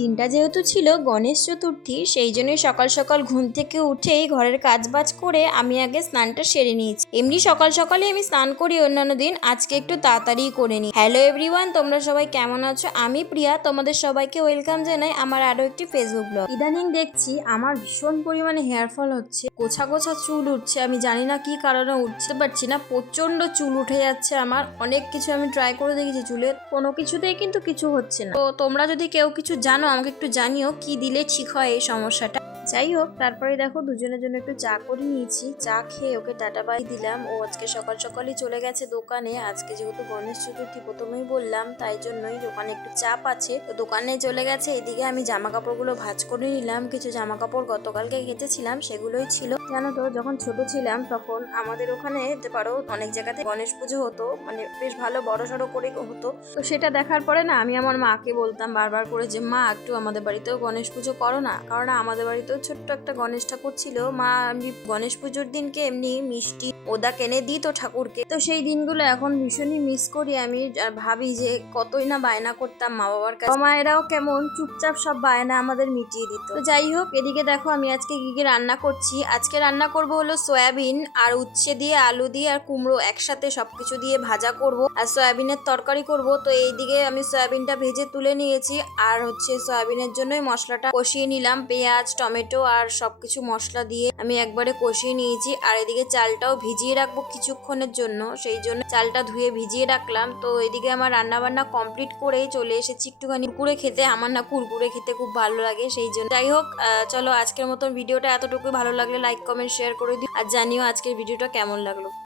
দিনটা যেহেতু ছিল গণেশ চতুর্থী, সেই জন্যই সকাল সকাল ঘুম থেকে উঠেই ঘরের কাজবাজ করে আমি আগে স্নানটা সেরে নিয়েছি। এমনি সকাল সকালে আমি স্নান করি অন্যান্য দিন, আজকে একটু তাড়াতাড়ি করে নিই। হ্যালো এভরিওয়ান, তোমরা সবাই কেমন আছো? আমি প্রিয়া, তোমাদের সবাইকে ওয়েলকাম জানাই আমার আরো একটি ফেসবুক ব্লগ। ইদানিং দেখছি আমার ভীষণ পরিমাণে হেয়ার ফল হচ্ছে, গোছা গোছা চুল উঠছে। আমি জানি না কি কারণে উঠতে পারছি না, প্রচন্ড চুল উঠে যাচ্ছে আমার। অনেক কিছু আমি ট্রাই করে দেখেছি, চুলের কোনো কিছুতেই কিন্তু কিছু হচ্ছে না। তো তোমরা যদি কেউ কিছু জানো আমাকে একটু জানিও, কি দিলে ঠিক হয় এই সমস্যাটা। যাই হোক, তারপরে দেখো দুজনের জন্য একটু চা করে নিয়েছি। চা খেয়ে ওকে টাটা বাই দিলাম। ও আজকে সকাল সকালই চলে গেছে দোকানে। আজকে যেহেতু গণেশ চতুর্থী প্রথমেই বললাম, তাই জন্যই দোকানে একটু চাপ আছে, তো দোকানে চলে গেছে। এদিকে আমি জামা কাপড়গুলো ভাঁজ করে নিলাম। কিছু জামা কাপড় গতকালকে কেচেছিলাম, সেগুলোই ছিল। জানো তো, যখন ছোট ছিলাম তখন আমাদের ওখানে যেতে পারো অনেক জায়গাতে গণেশ পুজো হতো, মানে বেশ ভালো বড় সড়ো করে হতো। তো সেটা দেখার পরে না আমি আমার মাকে বলতাম বারবার করে যে মা একটু আমাদের বাড়িতেও গণেশ পুজো করো না। কারণ আমাদের বাড়িতেও ছোট্ট একটা গণেশ ঠাকুর ছিল। মা এমনি গণেশ পুজোর দিনকে এমনি মিষ্টি ওদা কিনে দিত ঠাকুরকে। তো সেই দিনগুলো এখন ভীষণই মিস করি আমি। আর ভাবি যে কতই না বায়না করতাম মা বাবার কাছে। মায়েরাও কেমন চুপচাপ সব বায়না আমাদের মিটিয়ে দিত। তো যাই হোক, এদিকে দেখো আমি আজকে কি কি রান্না করছি। আজকে রান্না করব হলো সয়াবিন আর উচ্ছে দিয়ে, আলু দিয়ে আর কুমড়ো একসাথে সবকিছু দিয়ে ভাজা করব, আর সয়াবিনের তরকারি করব। তো এইদিকে আমি সয়াবিনটা ভেজে তুলে নিয়েছি, আর হচ্ছে সয়াবিনের জন্যই মশলাটা কষিয়ে নিলাম। পেঁয়াজ, টমেটো আর সবকিছু মশলা দিয়ে আমি একবারে কষিয়ে নিয়েছি। আর এদিকে চালটাও ভিজিয়ে রাখবো কিছুক্ষণের জন্য, সেই জন্য চালটা ধুয়ে ভিজিয়ে রাখলাম। তো এদিকে আমার রান্না বান্না কমপ্লিট করেই চলে এসেছি একটুখানি কুরকুরে খেতে। আমার না কুরকুরে খেতে খুব ভালো লাগে, সেই জন্য। যাই হোক, চলো আজকের মতন ভিডিওটা এতটুকুই। ভালো লাগলে লাইক কমেন্ট শেয়ার করে দিও, আর জানিও আজকের ভিডিওটা কেমন লাগলো।